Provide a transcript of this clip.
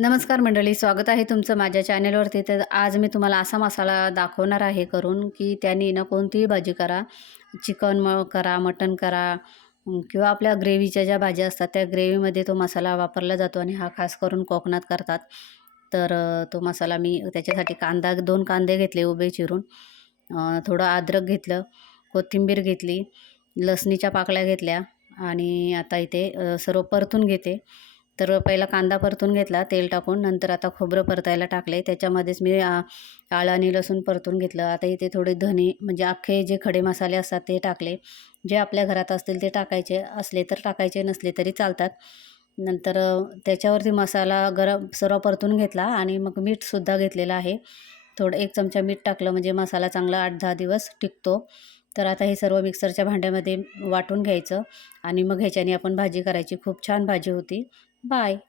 नमस्कार मंडळी स्वागत आहे तुमचं माझ्या चॅनलवरती. तर आज मी तुम्हाला असा मसाला दाखवणार आहे करून की त्याने ना कोणतीही भाजी करा. चिकन म करा मटण करा किंवा आपल्या ग्रेव्हीच्या ज्या भाज्या असतात त्या ग्रेव्हीमध्ये तो मसाला वापरला जातो आणि हा खास करून कोकणात करतात. तर तो मसाला मी त्याच्यासाठी कांदा दोन कांदे घेतले उभे चिरून. थोडं अद्रक घेतलं कोथिंबीर घेतली लसणीच्या पाकळ्या घेतल्या आणि आता इथे सर्व परतून घेते. तर पहिला कांदा परतून घेतला तेल टाकून. नंतर आता खोबरं परतायला टाकले त्याच्यामध्येच मी आळं आणि लसूण परतून घेतलं. आता इथे थोडे धने म्हणजे अख्खे जे खडे मसाले असतात ते टाकले. जे आपल्या घरात असतील ते टाकायचे. असले तर टाकायचे नसले तरी चालतात. नंतर त्याच्यावरती मसाला गरम सर्व परतून घेतला आणि मग मीठसुद्धा घेतलेलं आहे. थोडं एक चमचा मीठ टाकलं म्हणजे मसाला चांगला आठ दहा दिवस टिकतो. तर आता हे सर्व मिक्सरच्या भांड्यामध्ये वाटून घ्यायचं आणि मग ह्याच्याने आपण भाजी करायची. खूप छान भाजी होती. Bye.